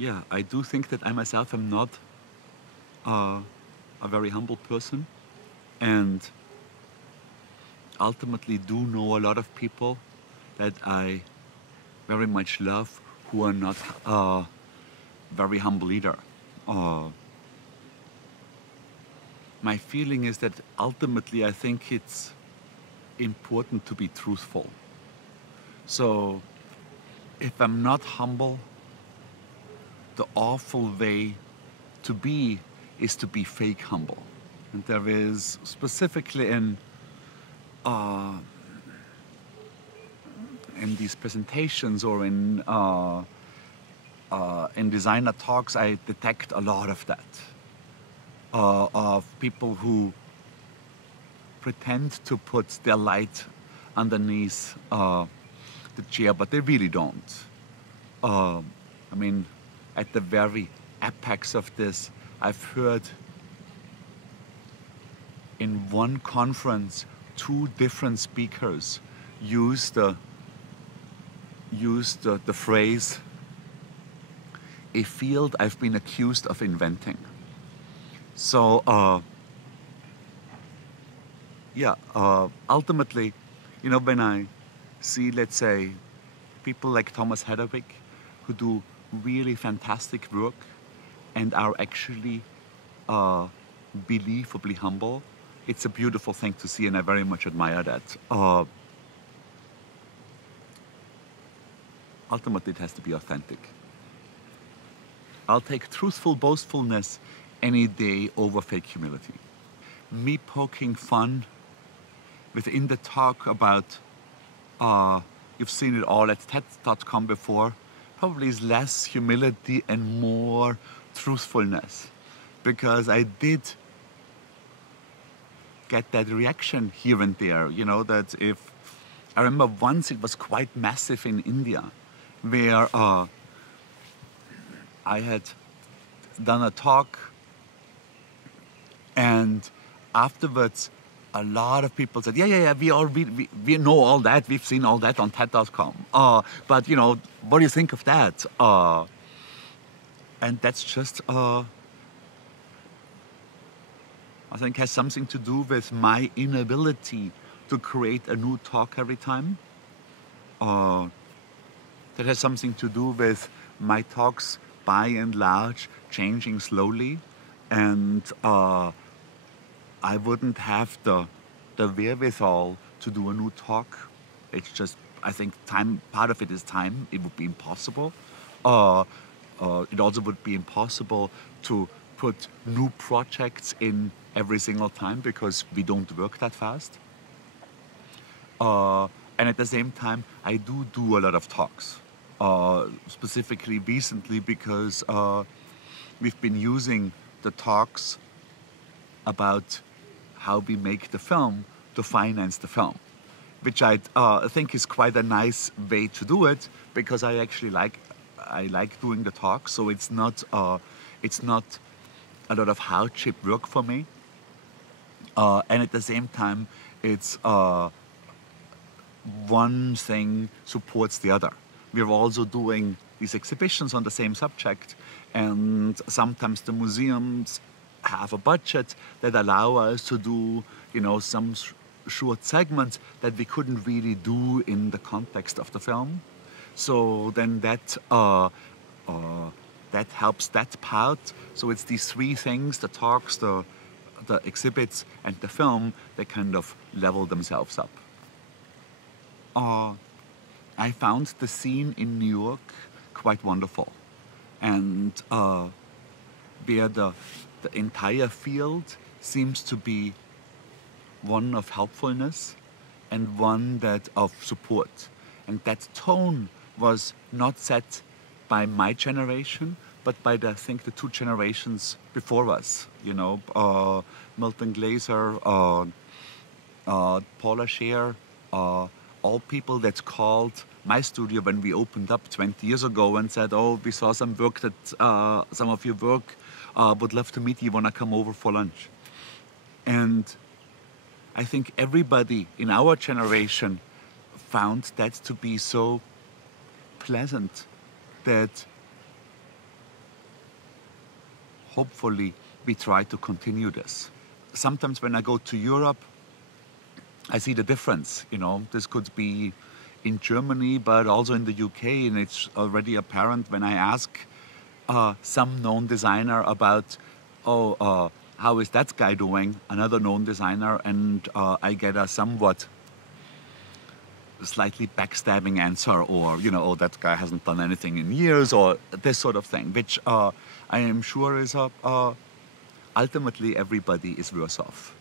yeah, I do think that I myself am not uh, a very humble person, and ultimately do know a lot of people that I very much love who are not very humble either. Uh, my feeling is that ultimately I think it's important to be truthful. So if I'm not humble, the awful way to be is to be fake humble. And there is specifically in these presentations or in designer talks, I detect a lot of that, of people who pretend to put their light underneath the chair, but they really don't. I mean, at the very apex of this, I've heard in one conference two different speakers use the phrase, a field I've been accused of inventing. So, ultimately, when I see, let's say, people like Thomas Hedderwick who do really fantastic work and are actually uh, believably humble, it's a beautiful thing to see, and I very much admire that. Ultimately, it has to be authentic. I'll take truthful boastfulness any day over fake humility. Me poking fun within the talk about, you've seen it all at TED.com before, probably is less humility and more truthfulness. Because I did get that reaction here and there, that if, I remember once it was quite massive in India, where I had done a talk, and afterwards a lot of people said, yeah, we know all that, we've seen all that on TED.com. But what do you think of that? And that's just, I think has something to do with my inability to create a new talk every time. That has something to do with my talks, by and large, changing slowly, and I wouldn't have the wherewithal to do a new talk. It's just, I think time. Part of it is time. It would be impossible. Uh, it also would be impossible to put new projects in every single time because we don't work that fast. And at the same time, I do a lot of talks. Specifically recently because we've been using the talks about how we make the film to finance the film, which I think is quite a nice way to do it because I like doing the talks, so it's not a lot of hardship work for me, and at the same time, it's one thing supports the other. We're also doing these exhibitions on the same subject, and sometimes the museums have a budget that allow us to do, some short segments that we couldn't really do in the context of the film. So then that helps that part. So it's these three things: the talks, the exhibits, and the film. They kind of level themselves up. I found the scene in New York quite wonderful, and where the entire field seems to be one of helpfulness and one that of support, and that tone was not set by my generation, but by I think the two generations before us. Milton Glaser, Paula Scher, all people that called my studio when we opened up 20 years ago and said, oh, we saw some work that, some of your work, would love to meet you, want to come over for lunch. And I think everybody in our generation found that to be so pleasant that hopefully we try to continue this. Sometimes when I go to Europe, I see the difference. This could be in Germany, but also in the UK, and it's already apparent when I ask some known designer about, how is that guy doing? Another known designer, and I get a somewhat slightly backstabbing answer, or oh, that guy hasn't done anything in years, or this sort of thing, which I am sure is ultimately everybody is worse off.